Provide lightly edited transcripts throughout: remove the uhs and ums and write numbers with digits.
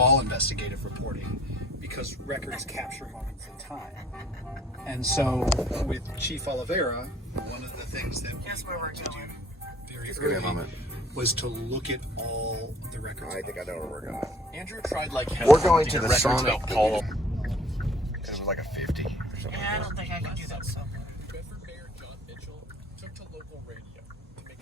all investigative reporting because records capture moments in time. And so with Chief Oliveira, one of the things that we wanted to do very early was to look at all the records. I think I know where we're going. Andrew tried like hell. We're going to the records Sonic about Paul. It was like a 50 or something. Yeah, I don't think I could do that stuff. Bedford Mayor John Mitchell took to local radio to make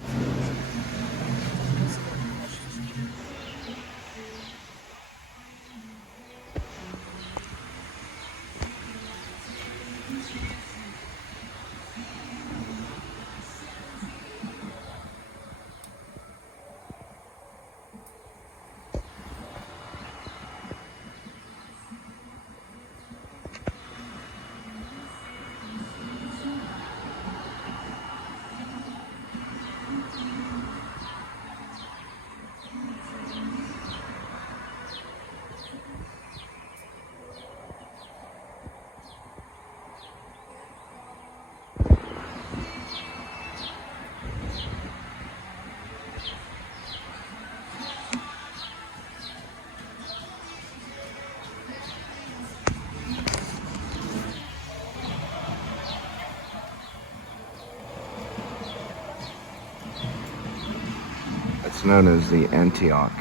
It's known as the Antioch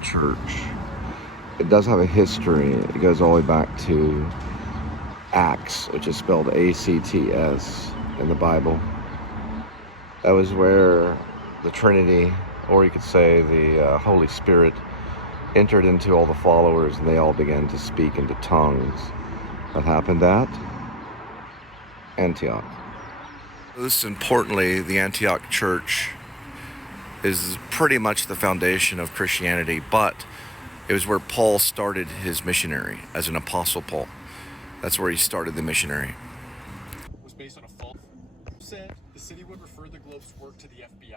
Church. It does have a history. It goes all the way back to Acts, which is spelled A-C-T-S in the Bible. That was where the Trinity, or you could say the Holy Spirit, entered into all the followers and they all began to speak into tongues. That happened at Antioch. Most importantly, the Antioch Church is pretty much the foundation of Christianity, but it was where Paul started his missionary as an apostle Paul. That's where he started the missionary. was based on a false said the city would refer the Globe's work to the FBI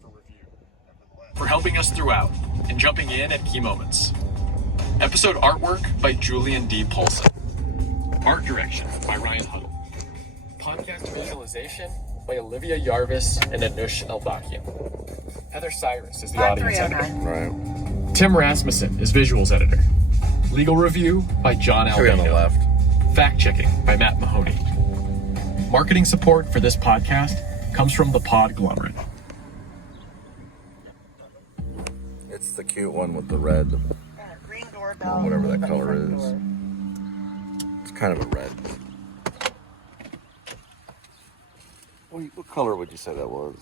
for review. For helping us throughout and jumping in at key moments. Episode artwork by Julian D. Paulson. Art direction by Ryan Huddle. Podcast visualization by Olivia Yarvis and Anush Elbakian. Heather Cyrus is the audience editor. Right. Tim Rasmussen is visuals editor. Legal review by John Should be on the Albano. left. Fact checking by Matt Mahoney. Marketing support for this podcast comes from the Podglomerate. It's the cute one with the red, Green doorbell. whatever that color is. It's kind of a red. What color would you say that was?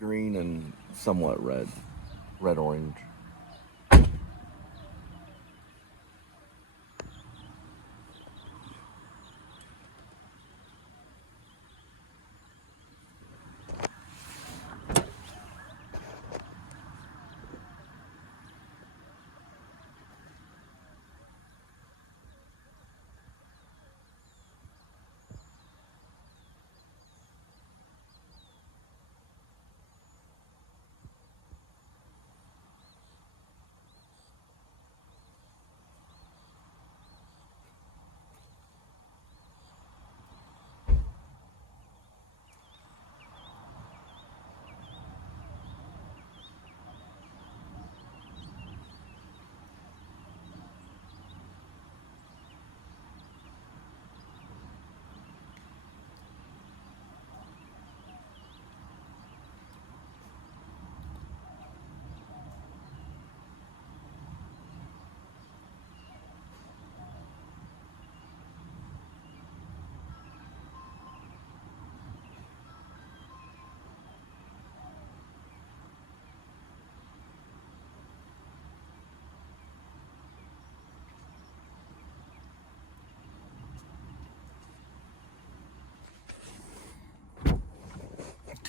Green and somewhat red. Red-orange.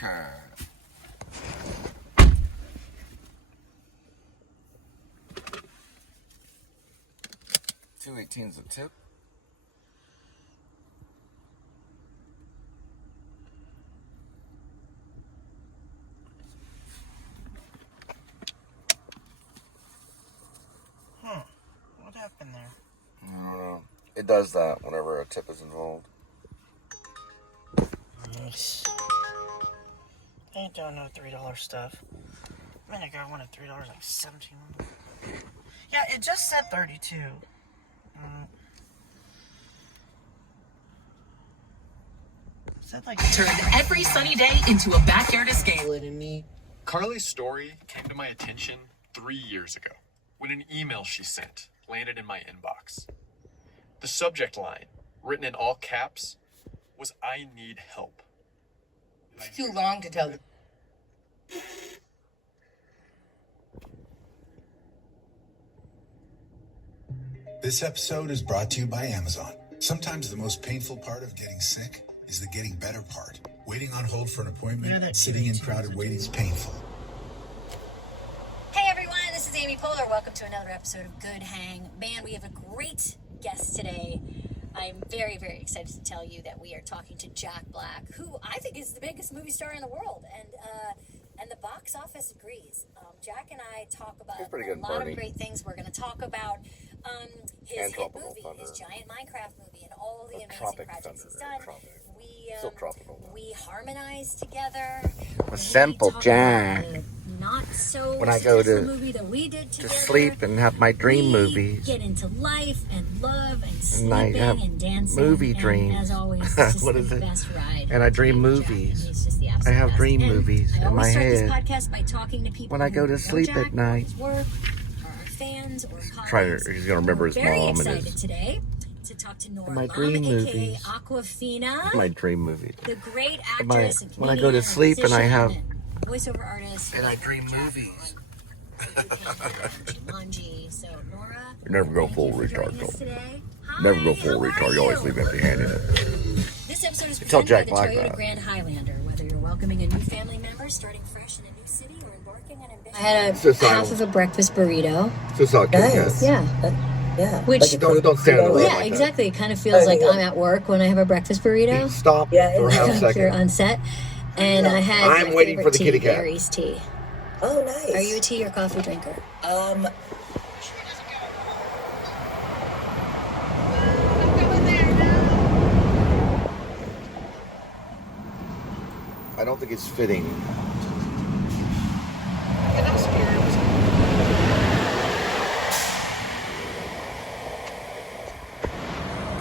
Okay. 218 is a tip. What happened there? I don't know. It does that whenever a tip is involved. Nice. I don't know $3 stuff. A minute ago, I wanted $3, like 17. Yeah, it just said 32. Said like Turn every sunny day into a backyard escape. Carly's story came to my attention 3 years ago when an email she sent landed in my inbox. The subject line, written in all caps, was "I need help." It's too long to tell. This episode is brought to you by Amazon. Sometimes the most painful part of getting sick is the getting better part. Waiting on hold for an appointment, sitting in crowded waiting is painful. Hey everyone, this is Amy Poehler. Welcome to another episode of Good Hang. Man, we have a great guest today. I'm very, very excited to tell you that we are talking to Jack Black, who I think is the biggest movie star in the world, and the box office agrees. Jack and I talk about a lot of great things. We're going to talk about his hit movie, his giant Minecraft movie, and all the amazing projects he's done. We harmonize together. A simple Jack. Not so when I go to movie that we did together, sleep and have my dream movies. Get into life and love and sleeping and I have and dancing. Movie and dreams. As always, it's just what the is it? Best ride. And I dream movies. He's just the I have best. dream And movies in my I head. always start this podcast by talking to people when I go to sleep Jack, at night. Work, or fans or He's gonna remember his very mom and excited his. today to talk to Nora My Lum, dream aka movies. Aquafina. My dream movies. The great actress and when I go to sleep and I have voiceover artist. And I dream movies. Jumanji. So Nora, You never go full retard, though. Never go full retard. You always leave empty-handed. This episode is Tell presented Jack by the Black Toyota that. Grand Highlander. Whether you're welcoming a new family member, starting fresh in a new city, or embarking on ambition. I had half of a breakfast burrito. Nice. Yeah. Which Don't stand in the way yeah, like exactly. It kind of feels like I'm at work when I have a breakfast burrito. that. Stop for a half Like you're second. on set. And I had I'm my waiting favorite for the tea, kitty cat. Barry's tea. Oh, nice. Are you a tea or coffee drinker? I don't think it's fitting.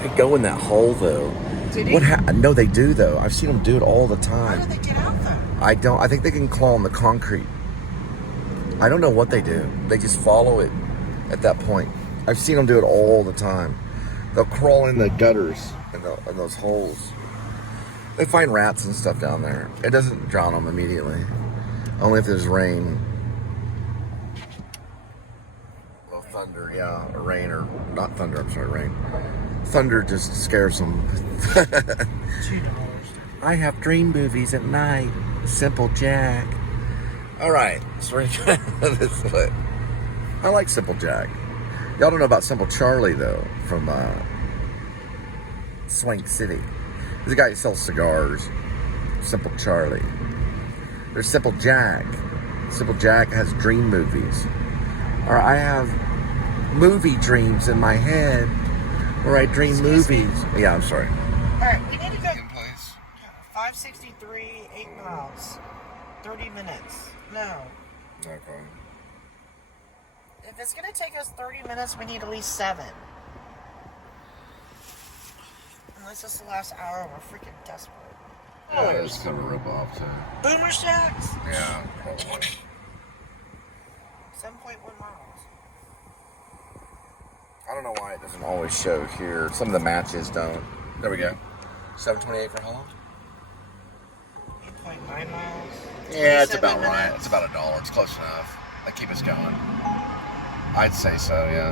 They go in that hole though. No, they do though. I've seen them do it all the time. How do they get out there? I don't. I think they can claw on the concrete. I don't know what they do. They just follow it at that point. I've seen them do it all the time. They'll crawl in the gutters and those holes. They find rats and stuff down there. It doesn't drown them immediately. Only if there's rain. Well, thunder, yeah. Or rain, or not thunder, I'm sorry, rain. Thunder just scares them. $2. I have dream movies at night. Simple Jack. All right, so we're trying this way. I like Simple Jack. Y'all don't know about Simple Charlie though, from Swank City. There's a guy who sells cigars. Simple Charlie. There's Simple Jack. Simple Jack has dream movies. Or I have movie dreams in my head where I dream movies. Yeah, I'm sorry. Alright, we need to go. 563, 8 miles. 30 minutes. No. Okay. If it's gonna take us 30 minutes, we need at least 7. Unless it's the last hour, we're freaking desperate. Yeah, it's kind of a rip-off too. Boomer Shacks! Yeah, probably. 7.1 miles. I don't know why it doesn't always show here. Some of the matches don't. There we go. 728 for how long? 8.9 miles. Yeah, it's 27 about right. minutes. It's about $1. It's close enough. They keep us going. I'd say so, yeah.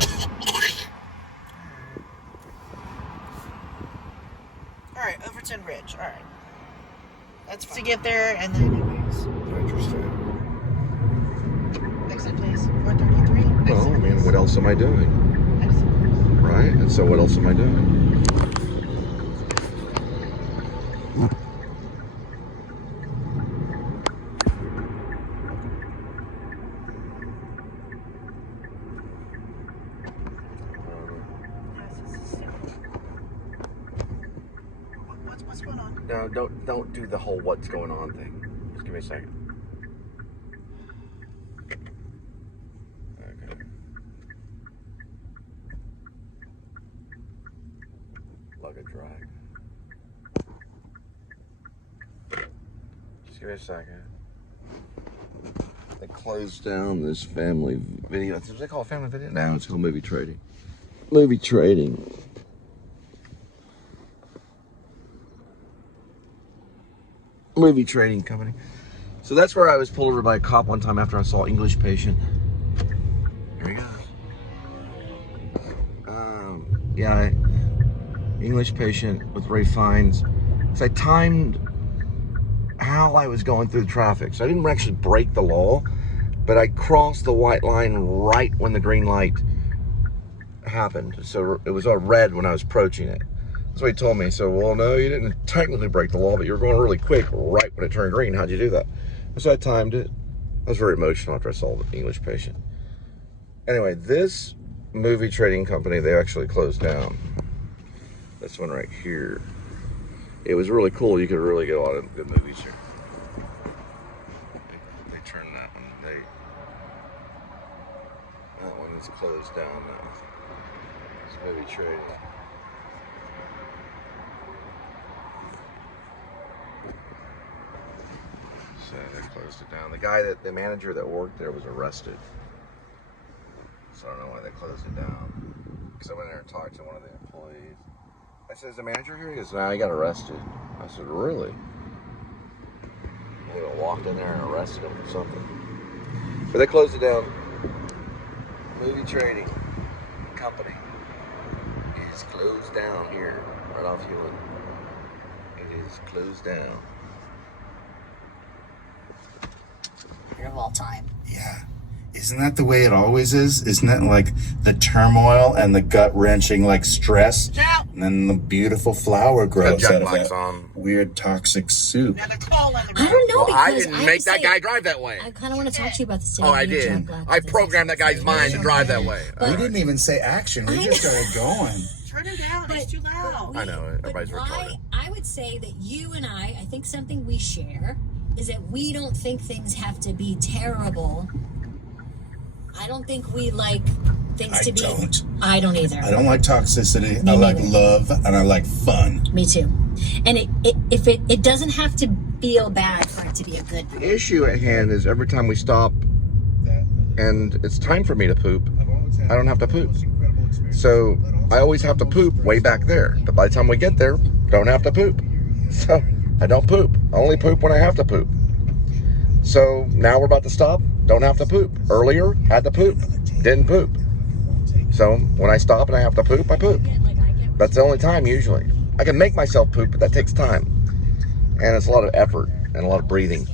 Alright, Overton Ridge. Alright. That's to get there, and then anyways. Interesting. Exit please. 433. Well, I mean, what else am I doing? Exit. Right? And so what else am I doing? What's going on? No, don't do the whole what's going on thing. Just give me a second. drag. Just give me a second. They closed down this family video. What do they call it, family video? No, it's called movie trading. Movie trading. Movie trading company. So that's where I was pulled over by a cop one time after I saw English Patient. Here he goes. Yeah, English Patient with Ray Fiennes. So I timed how I was going through the traffic. So I didn't actually break the law, but I crossed the white line right when the green light happened. So it was all red when I was approaching it. That's what he told me. So, well, no, you didn't technically break the law, but you were going really quick right when it turned green. How'd you do that? So I timed it. I was very emotional after I saw the English Patient. Anyway, this movie trading company, they actually closed down. This one right here. It was really cool. You could really get a lot of good movies here. They turned that one. That one is closed down now. It's movie trading. So they closed it down. The manager that worked there was arrested. So I don't know why they closed it down. Because I went there and talked to one of the employees. I said, is the manager here? He goes, no, he got arrested. I said, really? They walked in there and arrested him for something. But they closed it down. Movie trading company is closed down here, right off Hewlett. It is closed down. Of all time. Yeah. Isn't that the way it always is? Isn't it like the turmoil and the gut-wrenching like stress? And then the beautiful flower grows out of that weird toxic soup. I don't know, well, I because didn't make that guy drive that way. I kind of want to talk to you about this today. Oh, I did. I programmed that guy's mind to drive that way. We didn't even say action. We just started going. Turn it down. It's too loud. I know. Everybody's retarded. I would say that you and I think something we share is that we don't think things have to be terrible. I don't think we like things to be. I don't either. I don't like toxicity. I like love and I like fun. Me too. And it doesn't have to feel bad for it to be a good thing. The issue at hand is every time we stop and it's time for me to poop, I don't have to poop. So I always have to poop way back there. But by the time we get there, don't have to poop. So I don't poop. I only poop when I have to poop. So now we're about to stop. Don't have to poop. Earlier, had to poop. Didn't poop. So when I stop and I have to poop, I poop. That's the only time usually. I can make myself poop, but that takes time. And it's a lot of effort and a lot of breathing.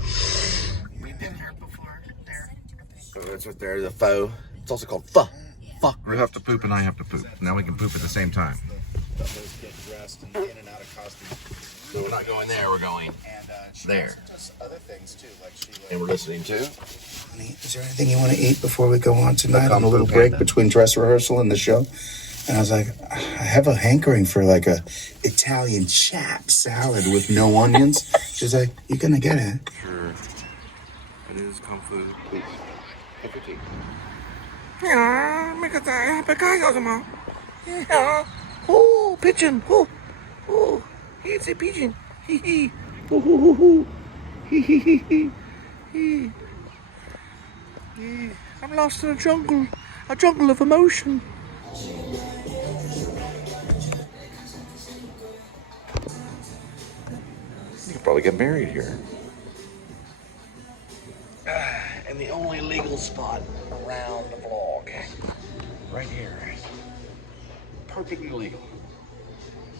We've been here before. There. So that's what they're the faux. It's also called fuck. Fuck. You have to poop and I have to poop. Now we can poop at the same time. Get dressed and in and out of costume. So we're not going there, we're going there. Just other things too, like And we're listening to. Honey, is there anything you want to eat before we go on tonight on a little break between dress rehearsal and the show? And I was like, I have a hankering for like a Italian chap salad with no onions. She's like, you're gonna get it. Sure. It is Kungfu. Please. Take your tea. Yeah, make it that. Yeah. Oh, pigeon. Oh, it's a pigeon. Hee hee. Oh. Hee. I'm lost in a jungle of emotion. You could probably get married here. And the only legal spot around the vlog, right here. Perfectly legal.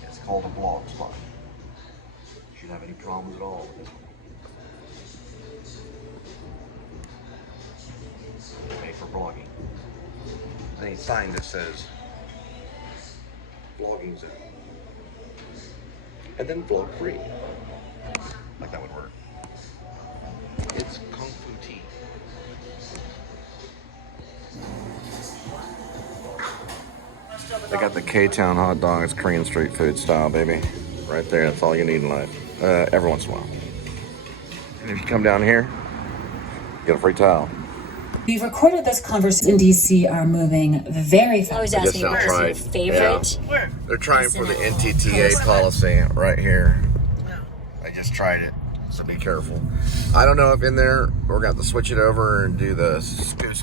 It's called a vlog spot. You shouldn't have any problems at all with this one. Made for vlogging. Any sign that says vlogging zone. And then vlog free. Like that would work. It's Kungfu tea. They got the K-Town hot dog. It's Korean street food style, baby. Right there, that's all you need in life. Every once in a while. And if you come down here, you get a free towel. We've recorded this conversation in DC are moving very I fast. was I guess asking that's what's your right. favorite. Where? They're trying for the SNL NTTA post. policy right here. No. I just tried it, so be careful. I don't know if in there we're going to have to switch it over and do the scoot.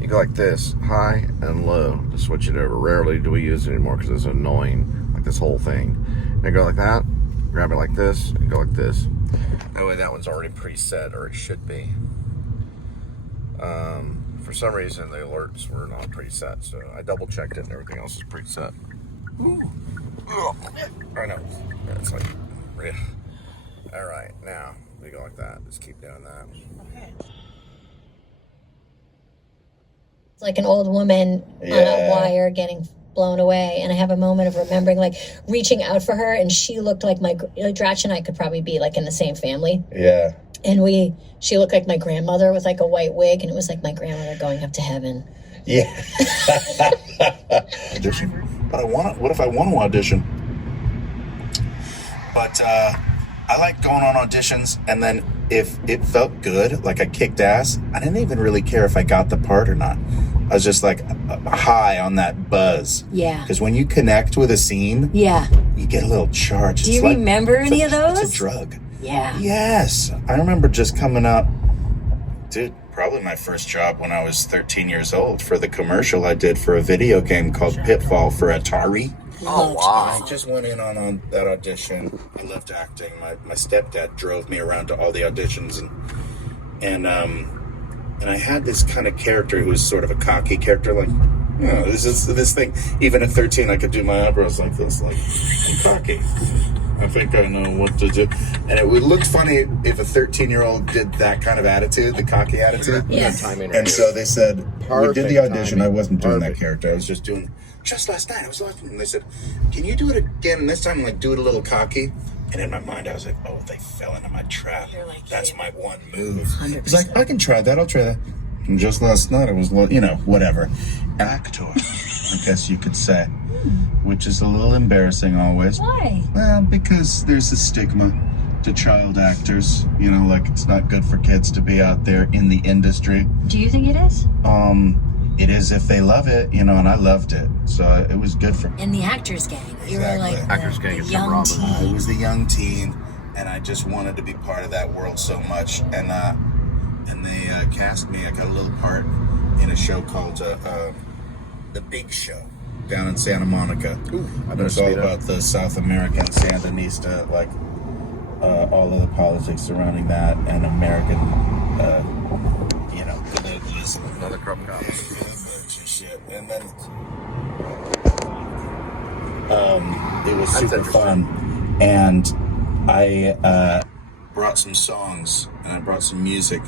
You go like this, high and low, to switch it over. Rarely do we use it anymore because it's annoying, like this whole thing. And go like that, grab it like this, and go like this. That way that one's already preset, or it should be. For some reason, the alerts were not preset, so I double-checked it and everything else is preset. Ooh. I know. That's like, yeah. All right, now we go like that. Just keep doing that. Okay. It's like an old woman on a wire getting blown away, and I have a moment of remembering like reaching out for her, and she looked like Dratch and I could probably be like in the same family. Yeah. And she looked like my grandmother with like a white wig, and it was like my grandmother going up to heaven. Yeah. Audition. But what if I want to audition? But I like going on auditions, and then if it felt good, like I kicked ass, I didn't even really care if I got the part or not. I was just like high on that buzz. Yeah. Because when you connect with a scene, Yeah. you get a little charge. Do you remember any of those? It's a drug. Yeah. Yes. I remember just coming up, dude, probably my first job when I was 13 years old for the commercial I did for a video game called Pitfall for Atari. Oh, wow. I just went in on that audition. I loved acting. My stepdad drove me around to all the auditions, and I had this kind of character who was sort of a cocky character, like, this thing. Even at 13, I could do my eyebrows like this, like, I'm cocky. I think I know what to do. And it would look funny if a 13-year-old did that kind of attitude, the cocky attitude. Yeah. And so they said, we did the audition. Timing. I wasn't doing that character. I was just doing, just last night, I was watching. And they said, can you do it again? And this time, like, do it a little cocky. And in my mind, I was like, oh, they fell into my trap. Like, That's my one move. 100%. It's like, I can try that. I'll try that. And just last night, I was, whatever. Actor, I guess you could say. Which is a little embarrassing always. Why? Well, because there's a stigma to child actors. Like it's not good for kids to be out there in the industry. Do you think it is? It is if they love it, and I loved it. So it was good for me. In the Actors Gang. You were like Actors Gang the is young Robin. I teen. was the young teen, and I just wanted to be part of that world so much. And they cast me. I got a little part in a show called The Big Show down in Santa Monica. And it's all about the South American Sandinista, like all of the politics surrounding that, and American, colonialism. Another crumb cop. Shit. And then it was super fun, and I brought some songs, and I brought some music,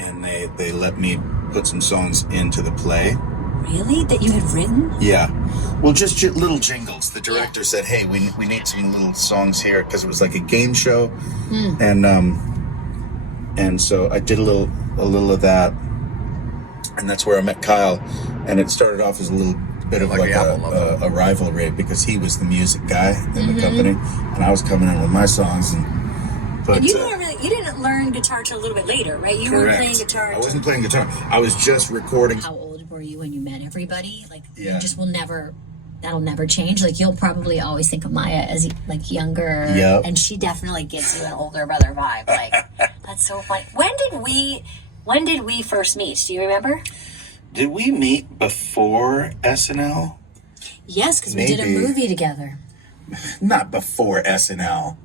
and they let me put some songs into the play. Really? That you had written? Yeah. Well, just little jingles. The director said, hey, we need some little songs here, because it was like a game show. And so I did a little of that, and that's where I met Kyle. And it started off as a little bit of like a rivalry, because he was the music guy in the company, and I was coming in with my songs. And you didn't learn guitar till a little bit later, right? You weren't playing guitar. I wasn't playing guitar. I was just recording. How old were you when you met everybody? Like, Yeah. you just that'll never change. Like, you'll probably always think of Maya as like younger. Yep. And she definitely gives you an older brother vibe. Like, that's so funny. When did we first meet? Do you remember? Did we meet before SNL? Yes, because we did a Maybe. movie together. Not before SNL.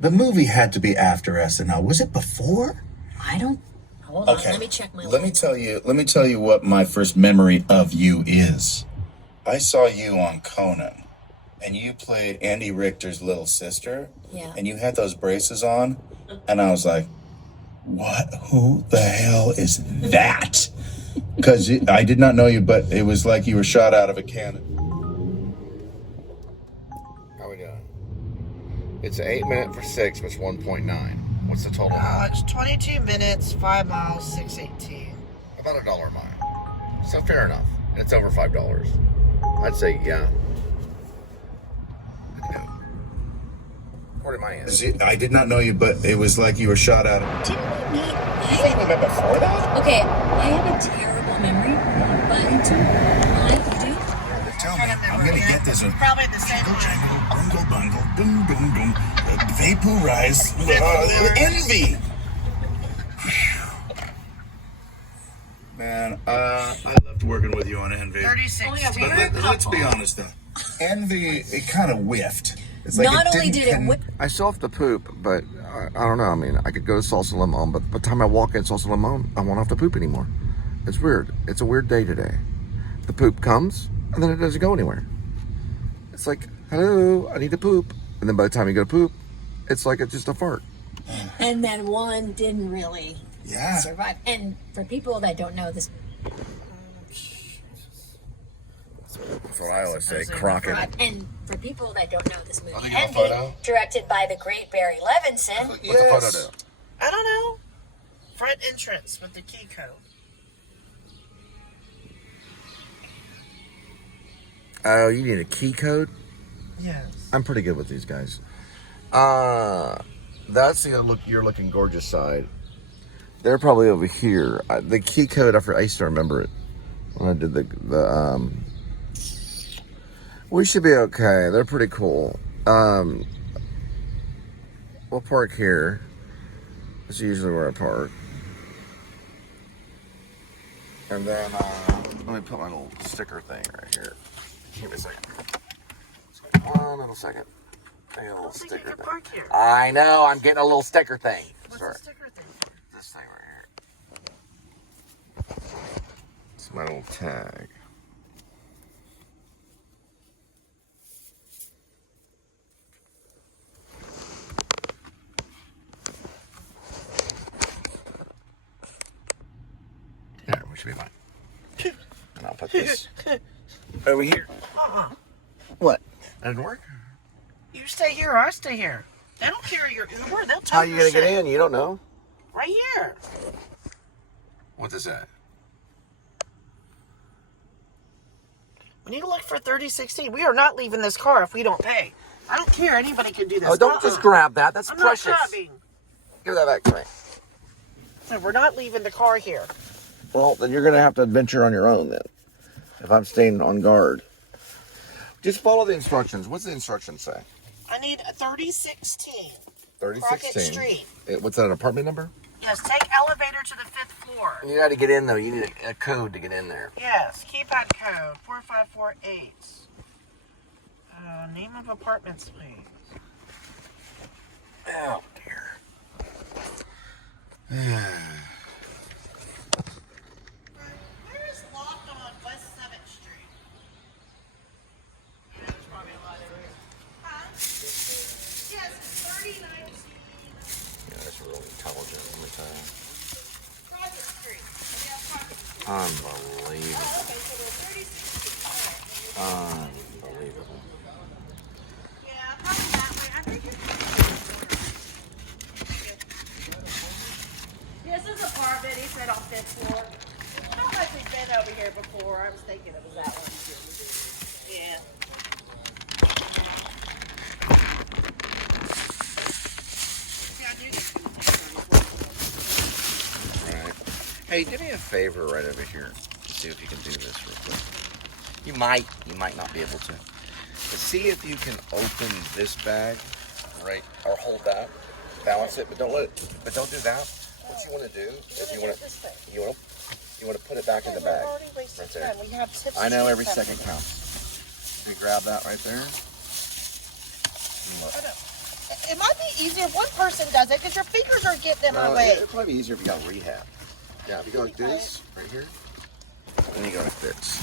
The movie had to be after SNL. Was it before? Hold on, let me check my Let me tell you what my first memory of you is. I saw you on Conan, and you played Andy Richter's little sister. Yeah. And you had those braces on, and I was like, who the hell is that? Because I did not know you, but it was like you were shot out of a cannon. How we doing? It's 8 minutes for 6, which is 1.9. What's the total? It's 22 minutes, 5 miles, 618. About $1 a mile. So fair enough. And it's over $5. I'd say yeah. recording my end. I did not know you, but it was like you were shot at. Didn't we meet? You think we met before that? Okay, I have a terrible memory, but you do. Tell me, I'm gonna get this one. Probably the same one. Jangle, bungle, bungle, boom, boom, boom. Vaporize. Envy. Man, I loved working with you on Envy. 36. But let's be honest though. Envy, it kind of whiffed. It's like Not only did it whip. I still have to poop, but I don't know. I mean, I could go to Salsa Limon, but by the time I walk in Salsa Limon, I won't have to poop anymore. It's weird. It's a weird day today. The poop comes, and then it doesn't go anywhere. It's like, hello, I need to poop. And then by the time you go to poop, it's like it's just a fart. And then one didn't really survive. And for people that don't know this, That's what I always say, Crockett. and for people that don't know this movie, think you have a Envy, photo? directed by the great Barry Levinson. What's the photo do? I don't know. Front entrance with the key code. Oh, you need a key code? Yes. I'm pretty good with these guys. That's the you're looking gorgeous side. They're probably over here. The key code, I used to remember it when I did the we should be okay. They're pretty cool. We'll park here. That's usually where I park. And then, let me put my little sticker thing right here. Give me a second. One little second. A little sticker thing. Here. I know, I'm getting a little sticker thing. What's Sorry. the sticker thing? This thing right here. It's my little tag. There, we should be fine. And I'll put this over here. What? That didn't work? You stay here or I stay here. They don't carry your Uber. They'll take How you your gonna shit. get in? You don't know. Right here. What's this at? We need to look for 3016. We are not leaving this car if we don't pay. I don't care. Anybody can do this. Oh, don't just grab that. That's I'm precious. not grabbing. Give that back to me. So we're not leaving the car here. Well, then you're gonna have to adventure on your own then. If I'm staying on guard. Just follow the instructions. What's the instructions say? I need a 3016. 3016. Crockett Street. What's that, an apartment number? Yes, take elevator to the 5th floor. You got to get in though. You need a code to get in there. Yes, keypad code 4548. Name of apartment suite. Oh dear. Where is locked on West 7th Street? Yeah, there's probably a lot of it. Huh? Yes, 3019. Yeah, that's real intelligent. Let me tell you. Crockett Street. Yeah, Crockett Street. Unbelievable. Oh, okay, so we're 3016. Unbelievable. Yeah, probably that way. I think it's... This is apartment, he said on 5th floor. I don't know if we've been over here before. I was thinking it was that one. Yeah. Yeah, I knew this was Alright. Hey, do me a favor right over here. See if you can do this real quick. You might not be able to. But see if you can open this bag, right, or hold that, balance it, but don't do that. What you want to do is you want to put it back in the bag. Right there. We have tips. I know every second counts. You grab that right there. Look. It might be easier if one person does it because your fingers are getting in my way. It'd probably be easier if you got rehab. Yeah, if you go like this, right here, and you go like this.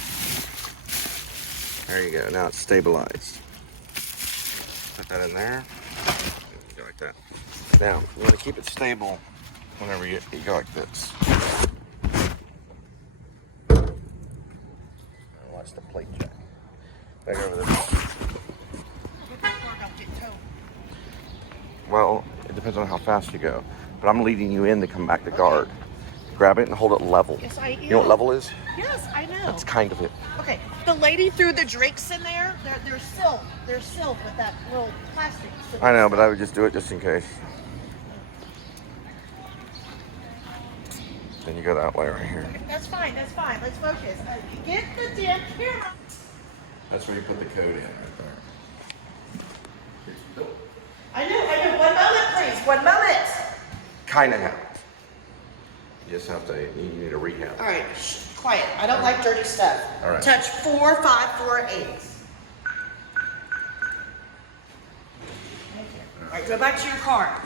There you go. Now it's stabilized. Put that in there. Go like that. Now you want to keep it stable whenever you go like this. Watch the plate check. Back over this. Well, it depends on how fast you go. But I'm leading you in to come back to guard. Grab it and hold it level. Yes, I am. You know what level is? Yes, I know. That's kind of it. Okay, the lady threw the drinks in there. They're silk. They're silk with that little plastic. I know, but I would just do it just in case. Then you go that way right here. That's fine. That's fine. Let's focus. Get the damn camera. That's where you put the code in right there. I know. 1 moment, please. 1 moment. Kind of have. You just have to, you need a rehab. All right, quiet. I don't like dirty stuff. All right. Touch 4, 5, 4, 8. All right, go back to your car.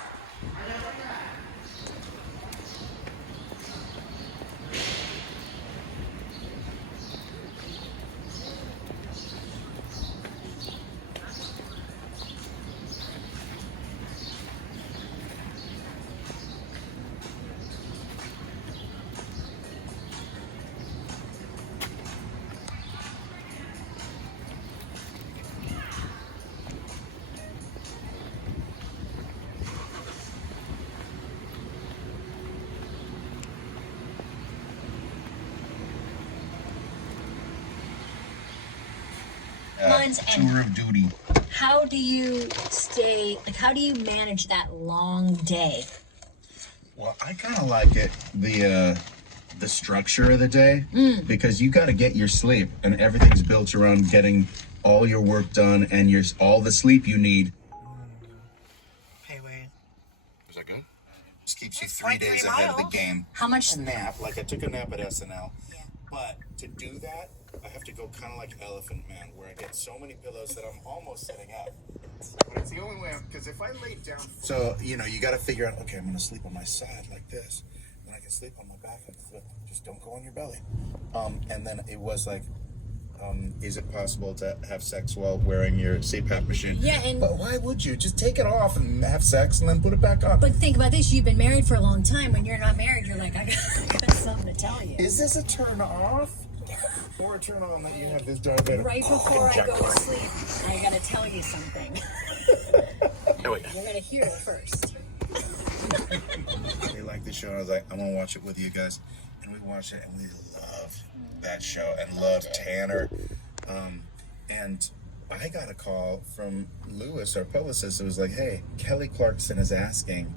Tour of duty. How do you how do you manage that long day? Well, I kind of like it, the structure of the day, because you got to get your sleep, and everything's built around getting all your work done and all the sleep you need. Hey, wait. Is that good? Just keeps you 3 days ahead of the game. How much? A nap, like I took a nap at SNL, but to do that, I have to go kind of like Elephant Man, where I get so many pillows that I'm almost sitting up. But it's the only way, because if I lay down... So, you got to figure out, okay, I'm going to sleep on my side like this. Then I can sleep on my back and flip. Just don't go on your belly. And then it was like, is it possible to have sex while wearing your CPAP machine? Yeah, But why would you? Just take it off and have sex and then put it back on. But think about this, you've been married for a long time. When you're not married, you're like, I got something to tell you. Is this a turn off? Or a turn on that you have this diabetic? Right before I go to sleep, I gotta tell you something. Oh, wait. You're gonna hear it first. They liked the show, and I was like, I'm gonna watch it with you guys. And we watched it, and we loved that show, and loved Tanner. And I got a call from Lewis, our publicist, who was like, hey, Kelly Clarkson is asking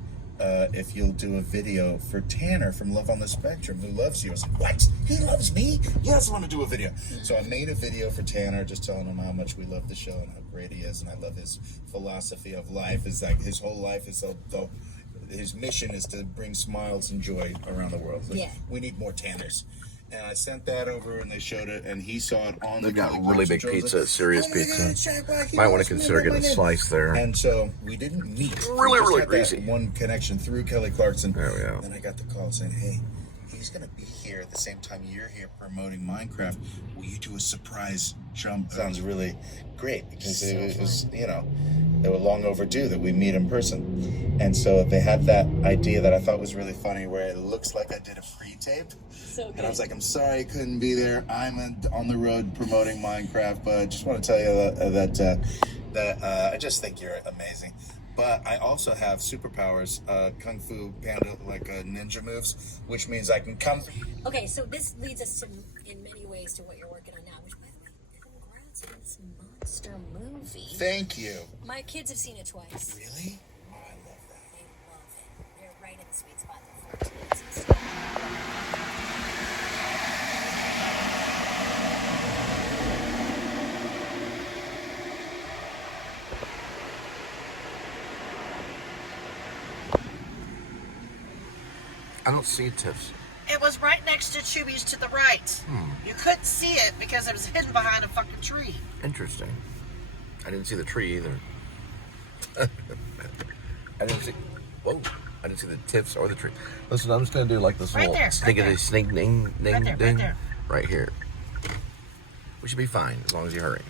if you'll do a video for Tanner from Love on the Spectrum, who loves you. I was like, what? He loves me? Yes, I want to do a video. So I made a video for Tanner, just telling him how much we love the show and how great he is, and I love his philosophy of life. Is like his whole life is his mission is to bring smiles and joy around the world. Like, we need more Tanners. And I sent that over, and they showed it, and he saw it on They've got really big pizza, serious pizza. Might want to consider getting a slice there. And so we didn't meet. Really greasy. One connection through Kelly Clarkson. There we go. Then I got the call saying, hey, he's going to be here at the same time you're here promoting Minecraft. Will you do a surprise jump? Sounds really great, because it was, they were long overdue that we meet in person. And so they had that idea that I thought was really funny, where it looks like I did a pre-tape. So good. And I was like, I'm sorry I couldn't be there. I'm on the road promoting Minecraft, but I just want to tell you that I just think you're amazing. But I also have superpowers, Kungfu Panda, like ninja moves, which means I can come. Okay, so this leads us to, in many ways, to what you're working on now, which, by the way, congrats on this monster movie. Thank you. My kids have seen it twice. Really? Oh, I love that. They love it. They're right in the sweet spot. They're 14 and stuff. I don't see tips. It was right next to Chubby's to the right. You couldn't see it because it was hidden behind a fucking tree. Interesting. I didn't see the tree either. I didn't see the tips or the tree. Listen, I'm just gonna do like this little sneak ding right here. We should be fine as long as you hurry.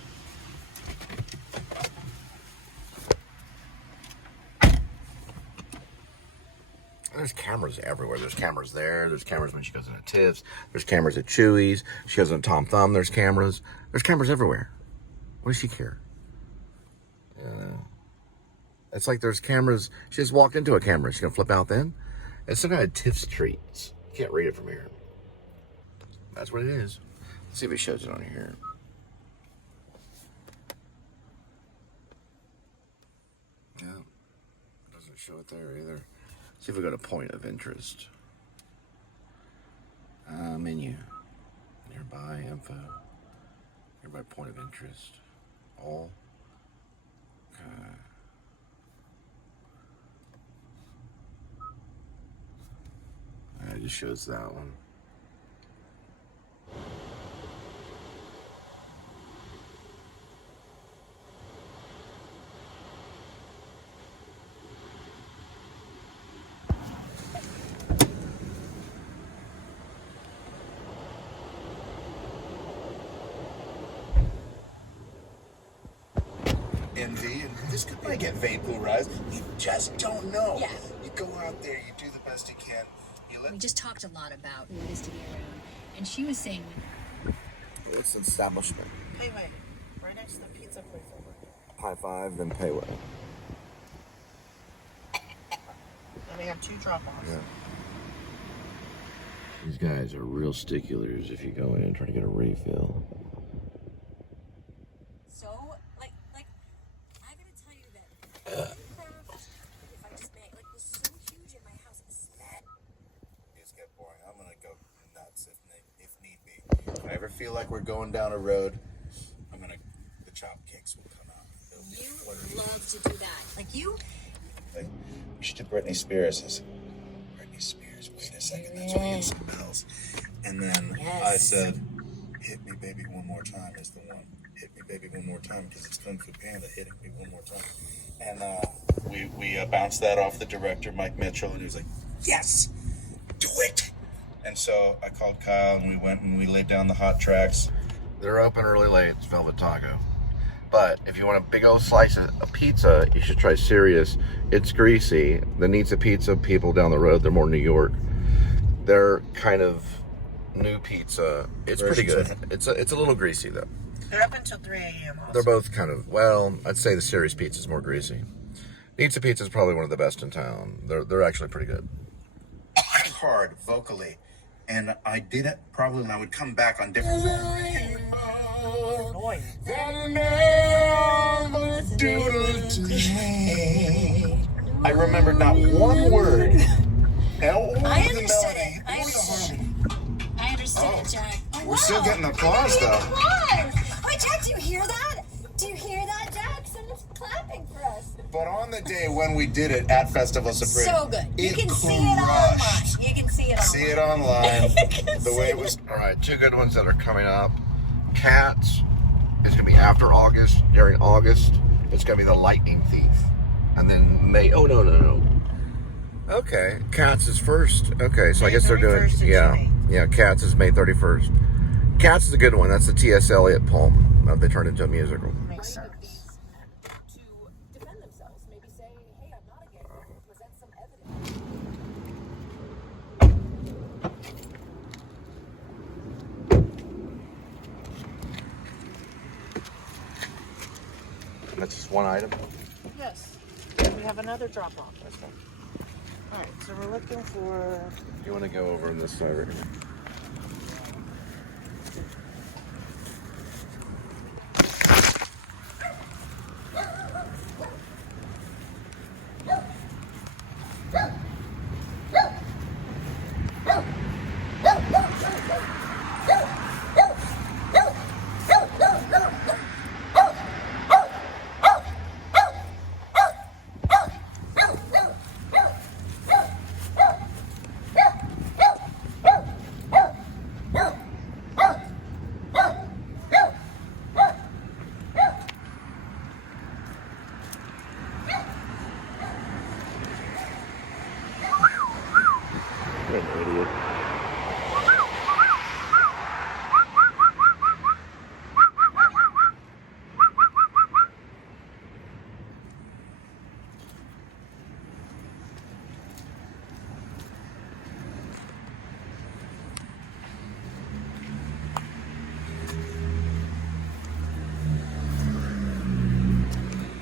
There's cameras everywhere. There's cameras there. There's cameras when she goes into Tips. There's cameras at Chewy's. She goes into Tom Thumb. There's cameras. There's cameras everywhere. What does she care? It's like there's cameras. She just walked into a camera. She's gonna flip out then. It's some kind of Tips treats. Can't read it from here. That's what it is. Let's see if it shows it on here. Yeah, it doesn't show it there either. See if we go to point of interest. Menu. Nearby info. Nearby point of interest. All. Okay. It just shows that one. Envy, and this could might get vaporized. You just don't know. Yeah. You go out there, you do the best you can. We just talked a lot about who it is to be around, and she was saying, It's an establishment. Payway, right next to the pizza place over. High five, then payway. And we have 2 drop-offs. Yeah. These guys are real sticklers if you go in and try to get a refill. so, like, I gotta tell you that Minecraft, if I just may, like, was so huge in my house. It's get boring. I'm gonna go nuts if need be. If I ever feel like we're going down a road, the chop kicks will come out. You love to do that. Like, you... Like, we should do Britney Spears. I said, Britney Spears, wait a second, that's what hits some bells. And then I said, hit me baby one more time is the one. Hit me baby one more time because it's Kung Fu Panda hitting me one more time. And we bounced that off the director, Mike Mitchell, and he was like, yes, do it. And so I called Kyle and we went and we laid down the hot tracks. They're open early late. It's Velvet Taco. But if you want a big old slice of pizza, you should try Sirius. It's greasy. The Needs a Pizza people down the road, they're more New York. They're kind of new pizza. It's pretty good. It's a little greasy though. They're up until 3 a.m. also. They're both kind of, well, I'd say the Sirius pizza is more greasy. Needs a Pizza is probably one of the best in town. They're actually pretty good. Hard vocally, and I did it probably when I would come back on different. I remembered not one word. I understood it. I understood it, Jack. We're still getting applause though. Applause! Wait, Jack, do you hear that? Do you hear that, Jack? Someone's clapping for us. But on the day when we did it at Festival Supreme, So good. You it can see it online. crushed. You can see it online. See it online. The way it was. All right, 2 good ones that are coming up. Cats is going to be after August. During August, it's going to be The Lightning Thief. And then May, oh, no. Okay, Cats is first. Okay, so I guess they're doing, yeah, Cats is May 31st. Cats is a good one. That's the T.S. Eliot poem that they turned into a musical. Makes sense. To defend themselves, maybe say, hey, I'm not a gay, present some evidence. That's just one item. Yes. We have another drop-off. That's fine. All right, so we're looking for... You want to go over on this side right here? You're an idiot.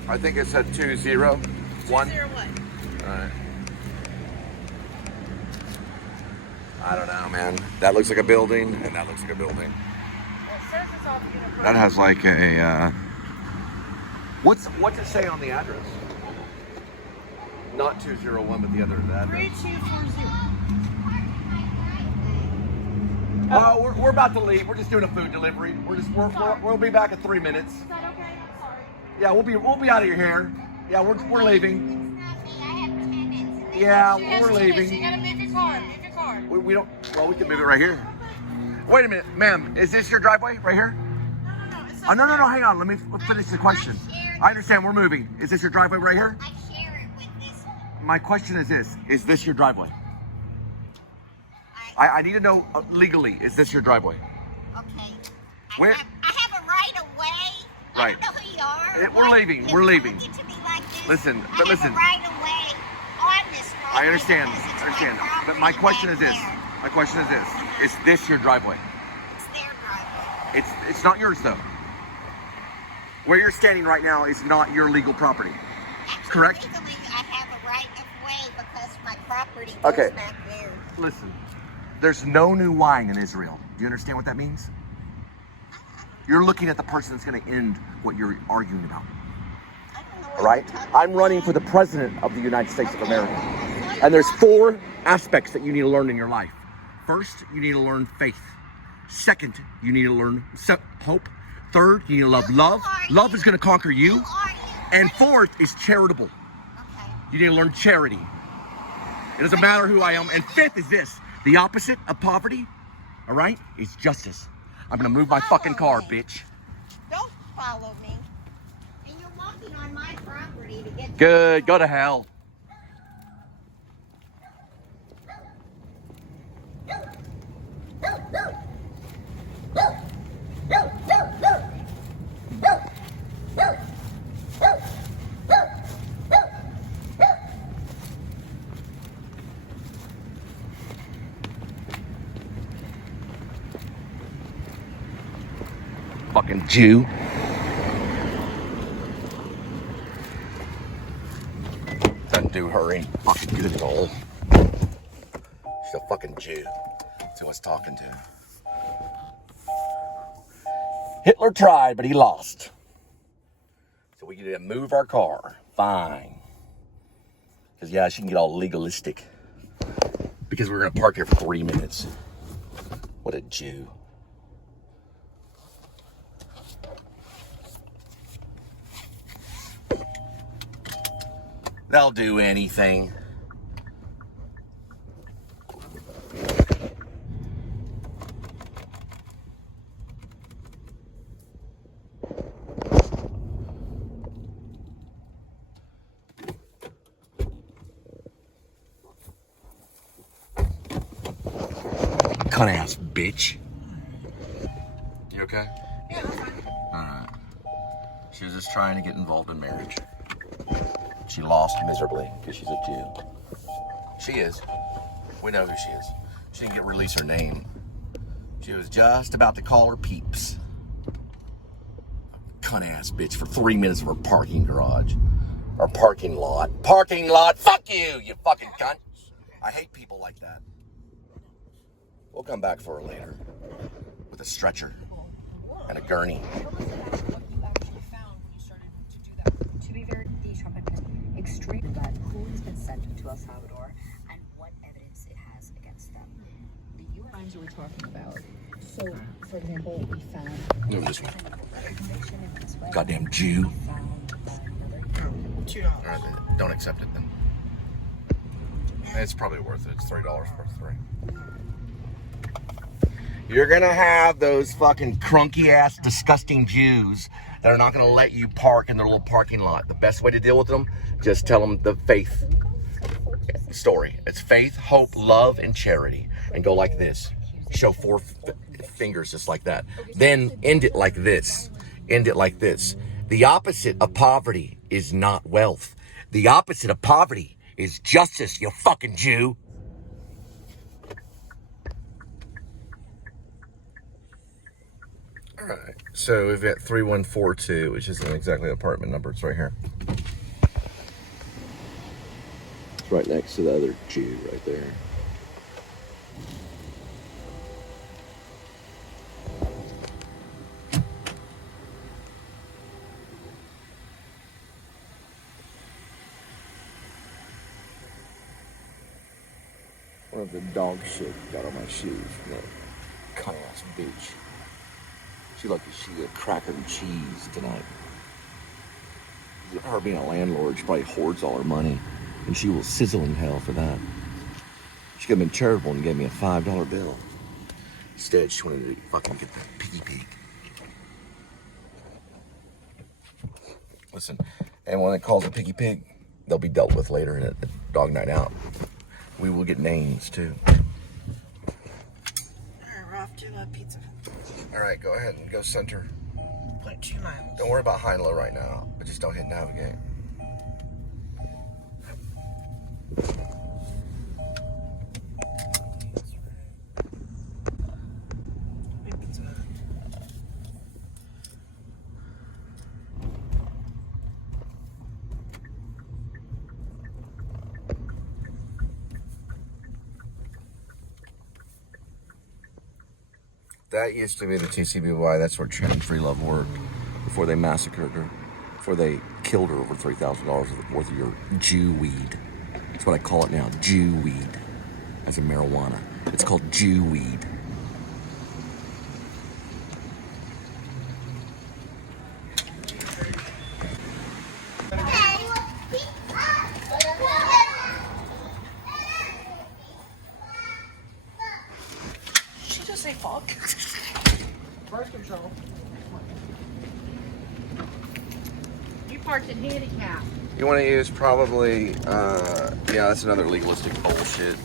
I think it said 201. 201. All right. I don't know, man. That looks like a building, and that looks like a building. Well, it says it's off University. That has like a, what's it say on the address? Not 201, but the other address. 3240. Oh, we're about to leave. We're just doing a food delivery. We'll be back in 3 minutes. Is that okay? I'm sorry. Yeah, we'll be out of your hair. Yeah, we're leaving. Yeah, we're leaving. You gotta move your car. Move your car. We don't. Well, we can move it right here. Wait a minute, ma'am. Is this your driveway right here? No. It's Oh, no. Hang on. Let's finish the question. I understand. We're moving. Is this your driveway right here? I share it with this one. My question is this: is this your driveway? I need to know legally. Is this your driveway? Okay. Where? I have a right of way. Right. I don't know who you are. We're leaving. We're leaving. You to be like this. Listen, I but have listen. a right of way on this driveway. I understand. because it's I understand. my But my property question is back this. there. My question is this: is this your driveway? It's their driveway. It's not yours though. Where you're standing right now is not your legal property. Actually, Correct? legally, I have a right of way because my property goes Okay. back there. Listen, there's no new wine in Israel. Do you understand what that means? You're looking at the person that's going to end what you're arguing about. I don't know what All right? you're talking I'm running about. for the president of the United States of America. And there's 4 aspects that you need to learn in your life. First, you need to learn faith. Second, you need to learn hope. Third, you need to love love. Love is going to conquer you. Who are you? And fourth is charitable. Okay. You need to learn charity. It doesn't matter who I am. And fifth is this: the opposite of poverty, all right, is justice. I'm gonna move my fucking car, bitch. Don't follow me. And you're walking on my property to get. Good, go to hell. Fucking Jew. Doesn't do her any fucking good at all. She's a fucking Jew. That's who I was talking to. Hitler tried, but he lost. So we get to move our car. Fine. Because, yeah, she can get all legalistic. Because we're going to park here for 3 minutes. What a Jew. They'll do anything. Cunt ass bitch. You okay? Yeah, I'm fine. Alright. She was just trying to get involved in marriage. She lost miserably because she's a Jew. She is. We know who she is. She didn't get release her name. She was just about to call her peeps. Cunt ass bitch for 3 minutes of her parking garage. Or parking lot. Parking lot! Fuck you, you fucking cunt! I hate people like that. We'll come back for her later. With a stretcher. And a gurney. What you actually found when you started to do that? To be very, the Trump administration extreme about who has been sent to El Salvador and what evidence it has against them. The U.S. crimes we're talking about. So, for example, we found No, this one. Conviction in this way. Goddamn Jew. Found $2. All right, then. Don't accept it then. It's probably worth it. It's $3 for 3. You're gonna have those fucking crunky ass, disgusting Jews that are not gonna let you park in their little parking lot. The best way to deal with them, just tell them the faith story. It's faith, hope, love, and charity. And go like this. Show 4 fingers just like that. Then end it like this. End it like this. The opposite of poverty is not wealth. The opposite of poverty is justice, you fucking Jew. All right, so we've got 3142, which isn't exactly the apartment number. It's right here. It's right next to the other Jew right there. of the dog shit got on my shoes. That cunt-ass bitch. She lucky she got cracker and cheese tonight. Her being a landlord, she probably hoards all her money, and she will sizzle in hell for that. She could have been charitable and gave me a $5 bill. Instead, she wanted to fucking get the piggy pig. Listen, anyone that calls a piggy pig, they'll be dealt with later in a dog night out. We will get names too. Alright, we're off to Pizza. Alright, go ahead and go center. 0.2 miles. Don't worry about high and low right now, but just don't hit navigate. That used to be the TCBY. That's where Trinity Free Love worked before they massacred her, before they killed her over $3,000 worth of your Jew weed. That's what I call it now, Jew weed, as in marijuana. It's called Jew weed. She just say fuck. Birth control. You parked in handicap. You want to use probably, yeah, that's another legalistic bullshit.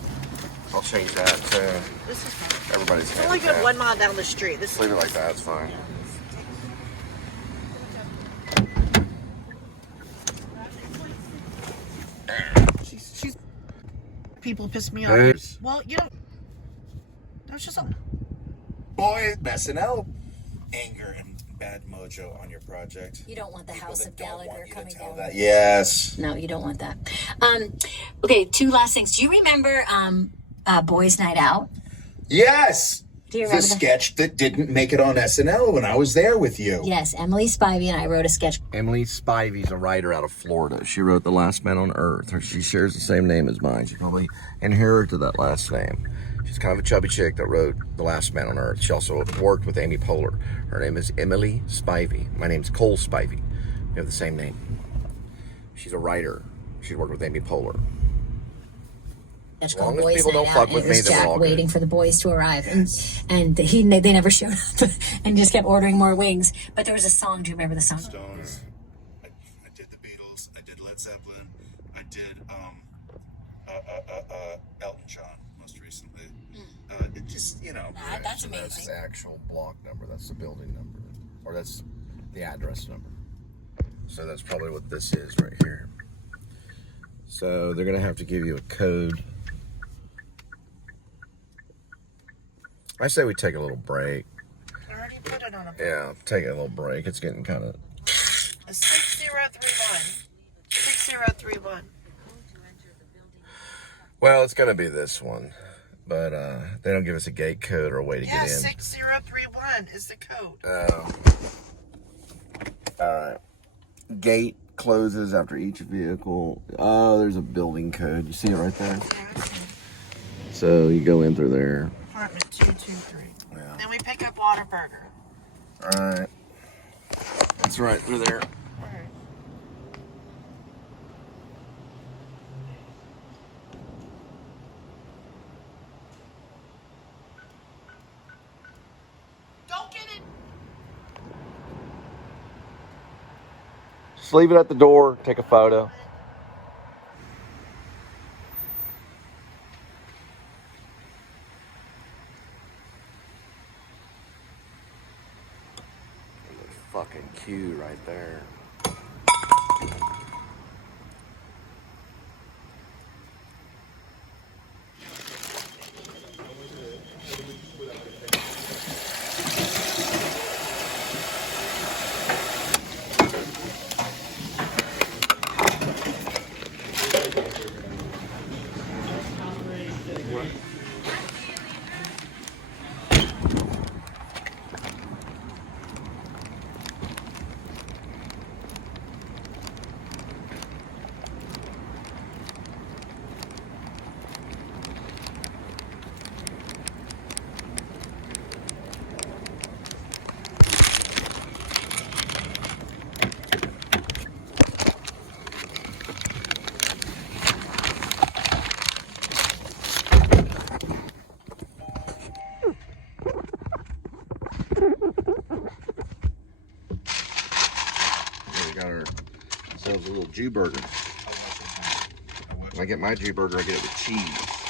I'll change that to This is fine. everybody's It's only good handicap. 1 mile down the street. This Leave it like that, it's fine. she's people piss me off. There's- Well, you don't. That's just something. Boy, SNL anger and bad mojo on your project. You don't want the People House that of don't Gallagher want you to coming tell down. that. Yes. No, you don't want that. Okay, 2 last things. Do you remember Boys Night Out? Yes. Do you The remember that? sketch that didn't make it on SNL when I was there with you. Yes, Emily Spivey and I wrote a sketch. Emily Spivey's a writer out of Florida. She wrote The Last Man on Earth. She shares the same name as mine. She probably inherited that last name. She's kind of a chubby chick that wrote The Last Man on Earth. She also worked with Amy Poehler. Her name is Emily Spivey. My name's Cole Spivey. We have the same name. She's a writer. She's worked with Amy Poehler. Sketch As long called as Boys people Night don't Out, fuck and with it me, was then we're Jack all waiting good. for the boys to arrive, and they never showed up, and just kept ordering more wings. But there was a song. Do you remember the song? Stones. I did the Beatles. I did Led Zeppelin. I did Elton John most recently. It just, you know. That's So that's amazing. the actual block number. That's the building number. Or that's the address number. So that's probably what this is right here. So they're going to have to give you a code. I say we take a little break. I already put it on a. Yeah, take a little break. It's getting kind of... 6031. 6031. Well, it's going to be this one. But they don't give us a gate code or a way to Yeah, get in. 6031 is the code. All right. Gate closes after each vehicle. Oh, there's a building code. You see it right there? So you go in through there. Apartment 223. Yeah. Then we pick up Whataburger. All right. That's right through there. Alright. Don't get it. Just leave it at the door. Take a photo. Fucking queue right there. sells a little Jew burger. When I get my Jew burger, I get it with cheese.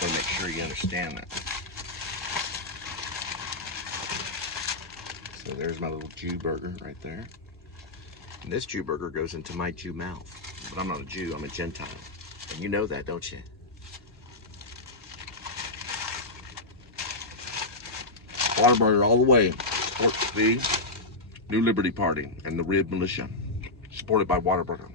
I want to make sure you understand that. So there's my little Jew burger right there. And this Jew burger goes into my Jew mouth. But I'm not a Jew, I'm a Gentile. And you know that, don't you? Whataburger all the way. Support the New Liberty Party and the Rib Militia. Supported by Whataburger.